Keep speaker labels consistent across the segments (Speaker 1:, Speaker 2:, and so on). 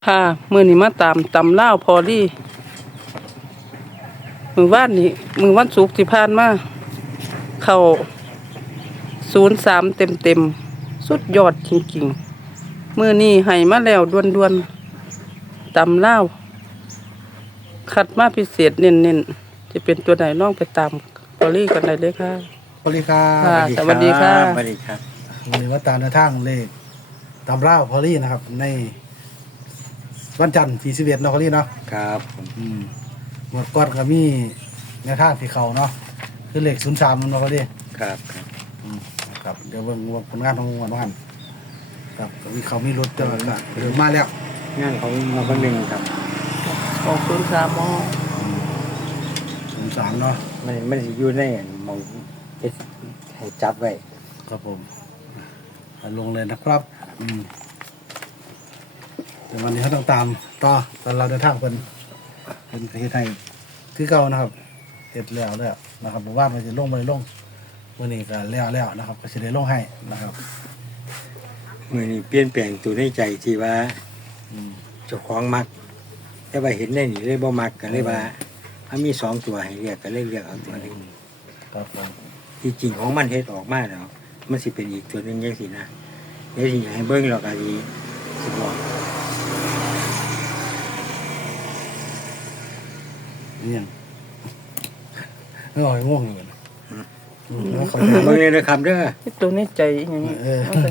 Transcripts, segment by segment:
Speaker 1: ค่ะมื้อนี้มาตามตำลาวพอลี่มื้อวันศุกร์ที่ผ่านมาเข้า03เต็มสุดยอดจริงๆมื้อนี้ให้มาแล้วด่วนๆตำลาวคัดมาพิเศษเน้นๆจะเป็นตัวไหนลองไปตามพอลี่กันได้เลยค่ะ
Speaker 2: สวัสดีครั
Speaker 1: ค่ะ
Speaker 2: บ
Speaker 1: สวัสดีค่ะ
Speaker 3: สวัสดีครับ
Speaker 2: วันนี้ว่าตามในทางเลขตามร่าวพอลี่นะครับ ในวันจันทร์ที่11เนาะพอลี่เนาะ
Speaker 3: ครับผม
Speaker 2: หมดก่อนก็มีในทางที่เขาเนาะคือเลข03มันเนาะพอลี่
Speaker 3: ครับครับ
Speaker 2: ครับเดี๋ยวเบิ่งว่าผลงานของวันนั้นครับก็มีเขามีรถเจอกันเรื่องมาแล้ว
Speaker 3: งานของเราคนหนึ่งครับ
Speaker 1: ออก03มอ
Speaker 2: 03เนาะ
Speaker 3: มันสิอยู่ในหมองเฮ็ดให้จับไว้
Speaker 2: ครับผมลงเลยนะครับเดี๋ยววันนี้เขาต้องตามต่อตอนเราเดินทางเป็นเฮ็ดให้คือเก่านะครับเฮ็ดแล้วนะครับบอกว่ามันจะลงไปลงวันนี้ก็แล้วนะครับก็จะได้ลงให้นะครับ
Speaker 3: มื้อนี้เปลี่ยนแปลงตัวในใจที่ว่าเจ้าของมัก แต่ว่าเห็นได้นี่เลยบ่มักก็เลยว่าถ้ามี2ตัวให้เลือกก็เลยเลือกเอาตัวหนึง
Speaker 2: ครับผม
Speaker 3: ที่จริงของมันเฮ็ดออกมาแล้วมันสิเป็นอีกตัวหนึงจังซี่นะเดี๋ยวสิให้เบิ่งแล้วก็สิบอก
Speaker 2: นี่ยังไม่อ่อยง่วงเลยแล้วเขา
Speaker 3: เบิ่งเลยนะครับเด้อ
Speaker 1: ตัวในใจอีหยังนี่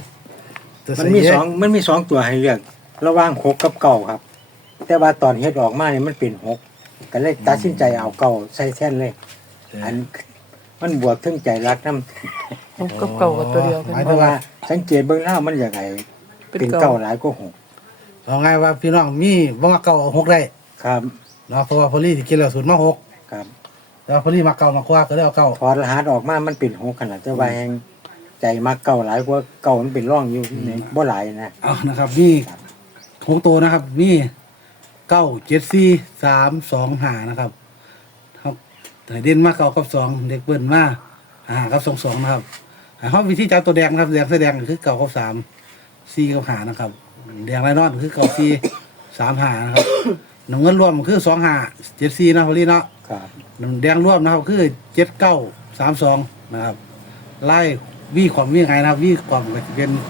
Speaker 3: มันมีสองตัวให้เลือกระหว่าง6กับเก้าครับ แต่ว่าตอนเฮ็ดออกมานี่มันเป็น6ก็เลยตัดสินใจเอาเก้าใส่แท่นเลย อันมันบวกถึงใจรักนำ
Speaker 1: กับเก่ากับตัวเดียวกัน
Speaker 3: เพราะว่าสังเกตเบิ่งแล้วมันอยากให้เป็นเก้าหลายกว่า6
Speaker 2: เอาไงว่าพี่น้องมีบ่มาเก่าเอา6ได้
Speaker 3: ครับ
Speaker 2: เนาะเพราะว่าพอลี่ที่กินแล้ว0มา6
Speaker 3: ครับ
Speaker 2: แต่ว่าพอลี่มาเก่ามากกว่าก็เลยเอาเก่า
Speaker 3: ถอดรหัสออกมามันเป็น6ขนาดแต่ว่าแฮงใจมักเก้าหลายกว่าเก้ามันเป็นร่องอยู่ในบ่หลายนะ
Speaker 2: เอานะครับมี6ตัวนะครับมี9 7 4 3 2 5นะครับครับแต่เด่นมาเก่ากับ2เด็กเบิ้นมา5กับ22นะครับเฮาวิธีจับตัวแดงนะครับแดงแสดงคือเก่ากับ3 4กับ5นะครับแดงไล่นอนคือเก่า4 3 5นะครับน้ำเงินรวมคือ2 5 7 4นะพอลี่เนาะ
Speaker 3: ครับ
Speaker 2: แดงรวมนะครับคือ7932นะครับไล่วีความวีไงนะครับวีความก็จะเป็น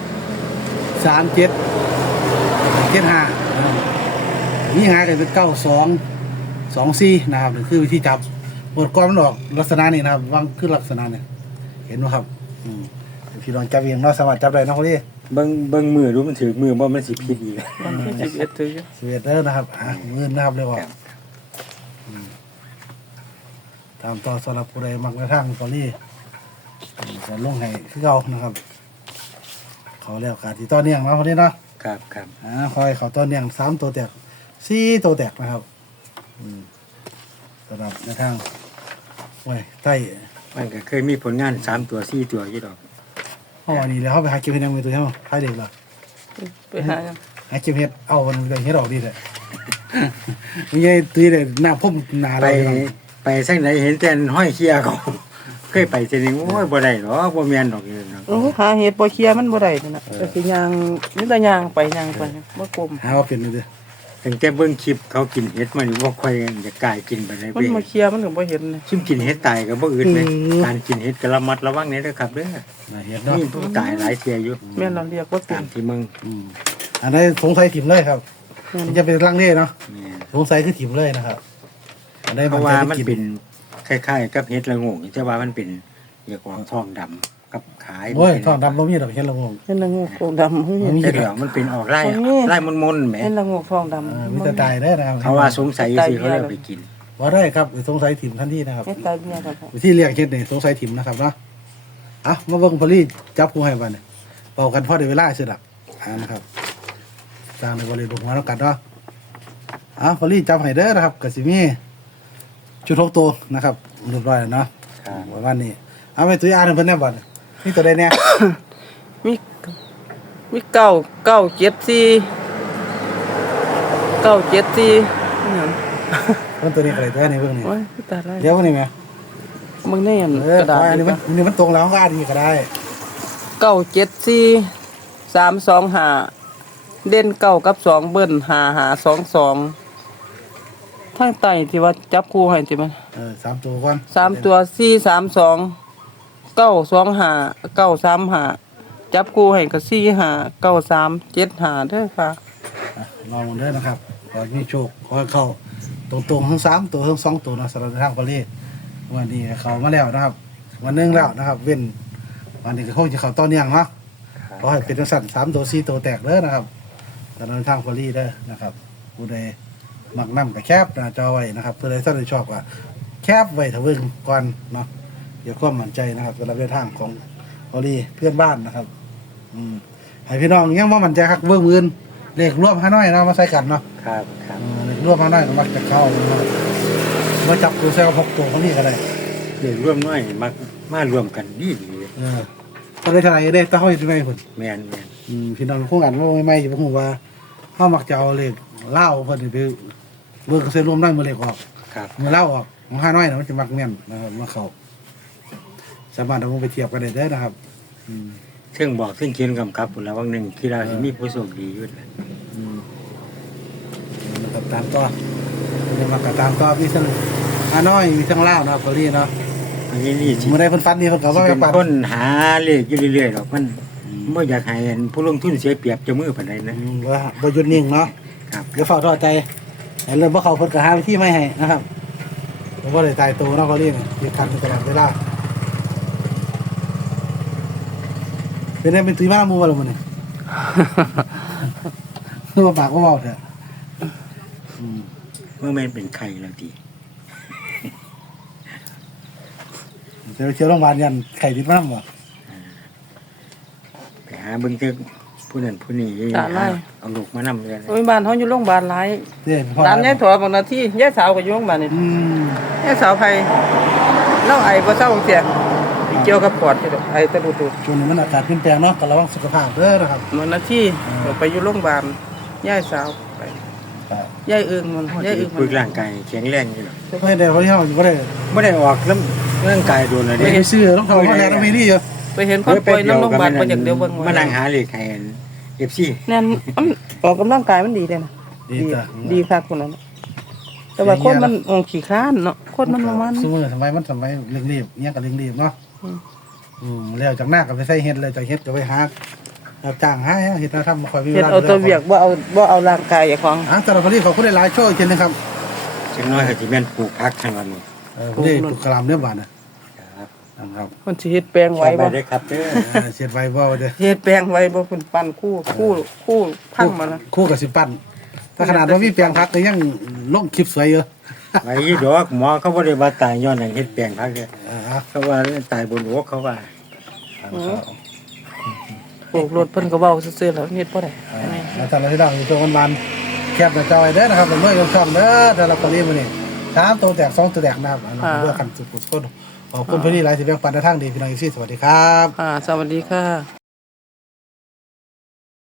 Speaker 2: 3775นะครับวีไงก็เป็น9224นะครับนี่คือวิธีจับหมดก้อนมันออกลักษณะนี้นะครับวางคือลักษณะเนี่ยเห็นไหมครับพี่ลองจับเองเนาะสามารถจับได้นะพอดี
Speaker 3: เบิ่งมือดูมันถือมือบ่มันสิผิดอีก
Speaker 1: วันที่11ถึง
Speaker 2: สวีเดอร์นะครับเงินนะครับเลยว่าตามต่อสำหรับผู้ใดมักในทางพอดีก็ลงให้คือเก่านะครับเขาแล้วกาที่ต้นเนียงเนาะพอดีเนาะ
Speaker 3: ครับครับ
Speaker 2: คอยเขาต้นเนียง3ตัวแตก4ตัวแตกนะครับสำหรับในทางไว้ใต้
Speaker 3: มันก็เคยมีผลงาน3ตัว4ตัวอยู่ดอก
Speaker 2: ห้องอันนี้แล้วเขาไปหาเก็บเห็ดยังไงตัวเช่ไหมใครเด็กล่ะ
Speaker 1: ไปหาหยัง
Speaker 2: หาเก็บเห็ดเอาวันนี้เห็ดออกดีเลยไม่ใช่ตีเลยหน้าพุ่มหนา
Speaker 3: ไป
Speaker 2: เลย
Speaker 3: ไปสักไหนเห็นแต่ห้อยเคียเขาเคยไปเทีนึงโอ้ยบ่ได้หรอกบ่แม่นดอกอยู่เนาะ
Speaker 1: โอ้หาเห็ดบ่เคลียร์มันบ่ได้นั่นน่ะก็สิย่างนี่แต่ย่างไปบ่กลม
Speaker 2: หาว่าเป็นเลยเด้อ
Speaker 3: ตั้งแต่เบิ่งคลิปเขากินเห็ดมันบ่ค่อยจะกล้ากินไปเลย
Speaker 1: มัน
Speaker 3: เว้ย
Speaker 1: บ่เคลียร์มันก็บ่เห็นเลย
Speaker 3: ซุ่มกินเห็ดตายก็บ่อึดเลยการกินเห็ดก็ระมัดระวังนี่เด้อครับเด้อ
Speaker 2: เห็ดเนาะ
Speaker 3: มีผู้ตายหลายเที่ยอยู่
Speaker 1: แม่นเราเรียกว่าเป็
Speaker 3: ตาน มที่มึง
Speaker 2: อันนี้สงสัยถิ่มเลยครับมันจะเป็นรังเล่เนาะ
Speaker 3: แม่น
Speaker 2: สงสัยคือถิ่มเลยนะครับอันนี้
Speaker 3: เพราะว่ามันเป็นคล้ายๆกับเห็ดละโงกแต่ว่ามันเป็นอยากออกทองดำกับขาย
Speaker 2: โอ้ยทองดำบ่มีดอกเห็ดละงง
Speaker 1: เห็นละงูโคงดำเฮ้ย
Speaker 3: แต่เดี๋ยวมันเป็นออกไล่มนๆแหม
Speaker 1: เห็นละงูทองดำ
Speaker 2: มีแต่ตายได้นะครับ
Speaker 3: เขาว่าสงสัยสิเขาเลยเอาไปกิน
Speaker 2: ว่าได้ครับสงสัยถิ่มทันทีนะครับ
Speaker 1: เฮ็ดตายเมียครับ
Speaker 2: วิธีเรียกเห็ดนี่สงสัยถิ่มนะครับเนาะมาเบิ่งพอลี่จับผู้ให้บ้านนี่เป่ากันพอได้เวลาเสร็จละนะครับสร้างในบริบทของเรากันเนาะพอลี่จับให้เด้อนะครับก็สิมีชุด6ตัวนะครับเรียบร้อยแล้วเนาะ
Speaker 3: ครับ
Speaker 2: วันนี้เอาไปตัวอ่านให้เพิ่นแน่บ่นี่ตัวใดแน่
Speaker 1: มี974นี่หยัง
Speaker 2: เพิ่นตัวนี้อะไรตัวนี้เบิ่งนี่
Speaker 1: โอ้ยตายแล้ว
Speaker 2: เดี๋ยวเบิ่งนี่แม่
Speaker 1: มึงได้อันกระดาษ
Speaker 2: อันนี้มันตรงแล้วก็อ่านนี่ก็ได้
Speaker 1: 974 325 เด่นเก้ากับสองเบิ้ลหาหาสองสองทางใต้ที่ว่าจับคู่ให้ที่มัน
Speaker 2: สามตัวก่อน
Speaker 1: สามตัวสี่สามสองเก้าสองหาเก้าสามหาจับคู่ให้ก็สี่หาเก้าสามเจ็ดหาเด้อค่ะ
Speaker 2: ลองมันเด้อนะครับขอให้มีโชคขอให้เข้าตรงๆทั้ง3ตัวทั้ง2ตัวนะสำหรับทางพอลี่วันนี้เขามาแล้วนะครับ วันหนึงแล้วนะครับ เว้นวันนี้ก็คงจะเข้าต่อเนื่องเนาะขอให้เป็นจังซั่น3ตัว4ตัวแตกเด้อนะครับสำหรับทางพอลี่เด้อนะครับผู้ใดมักนำก็แคปหน้าจอไว้นะครับผู้ใดสนใจชอบก็แคปไว้ถ้าเบิ่งก่อนเนาะเดี๋ยวความมั่นใจนะครับสำหรับในทางของพอลี่เพื่อนบ้านนะครับให้พี่น้องยังบ่มั่นใจครับเบิ่งอื่นเลขรวม5น้อยเนาะมาใส่กันเนาะ
Speaker 3: ครับครับ
Speaker 2: เลขรวม5น้อยก็มักจะเข้านะครับมาจับตัวใส่กับ6ตัวของนี่ก็ได้
Speaker 3: เด็กร่วมน้อยมักมารวมกันดี
Speaker 2: ก็ได้เท่าไหร่ได้ถ้าเฮาเฮ็ดได้พุ่น
Speaker 3: แม่น
Speaker 2: พี่น้องคงกันว่าใหม่ๆสิบ่ฮู้ว่าเฮามักจะเอาเลขลาวเพิ่นนี่ไปเบิ่งเส้นรวมได้มื้อเลขออก
Speaker 3: ครับ
Speaker 2: มื้อลาวออกของ5น้อยน่ะมันจะมักแม่นนะครับมาเข้าสามารถเอาไปเทียบกันได้เด้อนะครับ
Speaker 3: ซึ่งบอกซึ่งเขียนกำกับพุ่นแล้ววันหนึงที่เราสิมีผู้โชคดีอยู่แหละ
Speaker 2: นะครับตามต่อจะมากับตามต่อมีทั้งน้อยมีทั้งลาวนะครับพอลี่เนาะ
Speaker 3: อันนี้นี่สิ
Speaker 2: มื้อใดเพิ่นฟันนี่เพิ่นก็
Speaker 3: สิ
Speaker 2: ว่า
Speaker 3: เป็
Speaker 2: ไป
Speaker 3: น
Speaker 2: ปัน
Speaker 3: คนหาเลขอยู่เรื่อยๆหรอกมันบ่อยากให้ผู้ลงทุนเสียเปรียบเจ้ามือปานใดนะ
Speaker 2: ว่าบ่หยุดนิ่งเนาะ
Speaker 3: ครับ
Speaker 2: เดี๋ยวเฝ้าท้อใจแต่เริ่มบ่เข้าเพิ่นก็หาวิธีใหม่ให้นะครับผมบ่ได้ตายตัวเนาะพอลี่นี่อยู่คันอยู่ตลอดเวลาเป็นได้เป็นตุยมาหมู่บ่ล่ะมื้อนี้ คือว่าปากว่าเว้าเถอะ
Speaker 3: เมื่อแม่นเป็นไข่แล้วที
Speaker 2: จะไปเที่ยวโรงพยาบาลยันไข่ติดมาบ่
Speaker 3: ไปหาเบิ่งเจอผู้นั้นผู้นี้
Speaker 1: ตาไล่
Speaker 3: เอาลูกมานำกัน
Speaker 1: โรงพยาบาลเฮาอยู่โรงพยาบาลหลาย
Speaker 2: เด้พ่อ
Speaker 1: ร้านยายถอบางนาทียายสาวก็อยู่โรงพยาบาลนี่ ยายสาวไผเล่าไอบ่เศร้าเสียเกี่ยวกับปอดนี่ดอกไอตะลุตุ
Speaker 2: ช่วงนี้มันอากาศเปลี่ยนแปลงเนาะก็ระวังสุขภาพเด้อนะครับ
Speaker 1: มันนาทีก็ไปอยู่โรงพยาบาลยายสาวไปยายเอิงมันยายเอิงมั
Speaker 3: ฝึ
Speaker 1: น
Speaker 3: กร่างกายแข็งแรงอยู่หรอก
Speaker 2: ไม่ได้เพราะที่เฮาบ่ได้
Speaker 3: บ่ได้ออกร่างกายโดนอะไร
Speaker 2: ไปซื้อต้องเข้ามาแล้วต้องมีนี่อยู่
Speaker 1: ไปเห็นคนป่วยนำโรงพยาบาลบ่อยากเดี๋ยวเบิ่ง
Speaker 3: มานั่งหาเลขให้ FC
Speaker 1: แน่นมันออกกำลังกายมันดีเลยนะ
Speaker 2: ดีจ้ะ
Speaker 1: ดีคักคนนั้นแต่ว่าคนมันขี้คร้านเนาะคนมันประมาณ
Speaker 2: สมัยสมัยเร่งรีบเนี่ยก็เร่งรีบเนาะแล้วจากหน้าก็ไปใส่เฮ็ดเลยจากเฮ็ดก็ไปหารับจ้างหาเฮ็ดทำมาคอยมีเว
Speaker 1: เฮ็ด
Speaker 2: ลา
Speaker 1: เอาตัวเวียกบ่เอาร่างกายอย่าของ
Speaker 2: สำหรับวันนี้ขอบคุณหลายๆโชว์อีกทีนึงครับ
Speaker 3: จังน้อยก็สิแม่นปลูกผักทั้งวันนี้
Speaker 2: วันนี้ปลูกกะหล่ำเนื้อบานนะครับ ครับ
Speaker 1: คนสิเฮ็ดแปลง
Speaker 3: ไว้
Speaker 1: ไว้
Speaker 3: บ่
Speaker 1: บ่
Speaker 3: ได้ครับเด้อ
Speaker 2: เสียดไว้บ่เด้อ
Speaker 1: เฮ็ดแปลงไว้บ่เพิ่นปั้นคู่พังมาแล้ว
Speaker 2: คู่กับสิปั้นถ้าขนาดว่ามีแปลงพักก็ยังลงคลิปสวยอยู่
Speaker 3: ไว้อยู่ดอกหมอเขาบ่ได้ว่าตายย้อนหยังเฮ็ดแปลงผักเด้อ
Speaker 2: อ่า
Speaker 3: เขาว่าตายบนหัวเขาว่า
Speaker 1: ปลูกรถเพิ่นก็เว้าซื่อๆแล้วเฮ็ดบ่ได้
Speaker 2: แล้วตอนเราที่ดังอยู่ตัววันๆแคบหน้าจอยเด้อนะครับเมื่อยกช่องเด้อแต่ละคนนี้มื้อนี้3ตัวแตก2ตัวแตกนะครับเพื่อกันสุดๆขอบคุณพี่นี่หลายสิแบ่งปันในทางดีพี่น้องอีซี่สวัสดีครับ
Speaker 1: สวัสดีค่ะ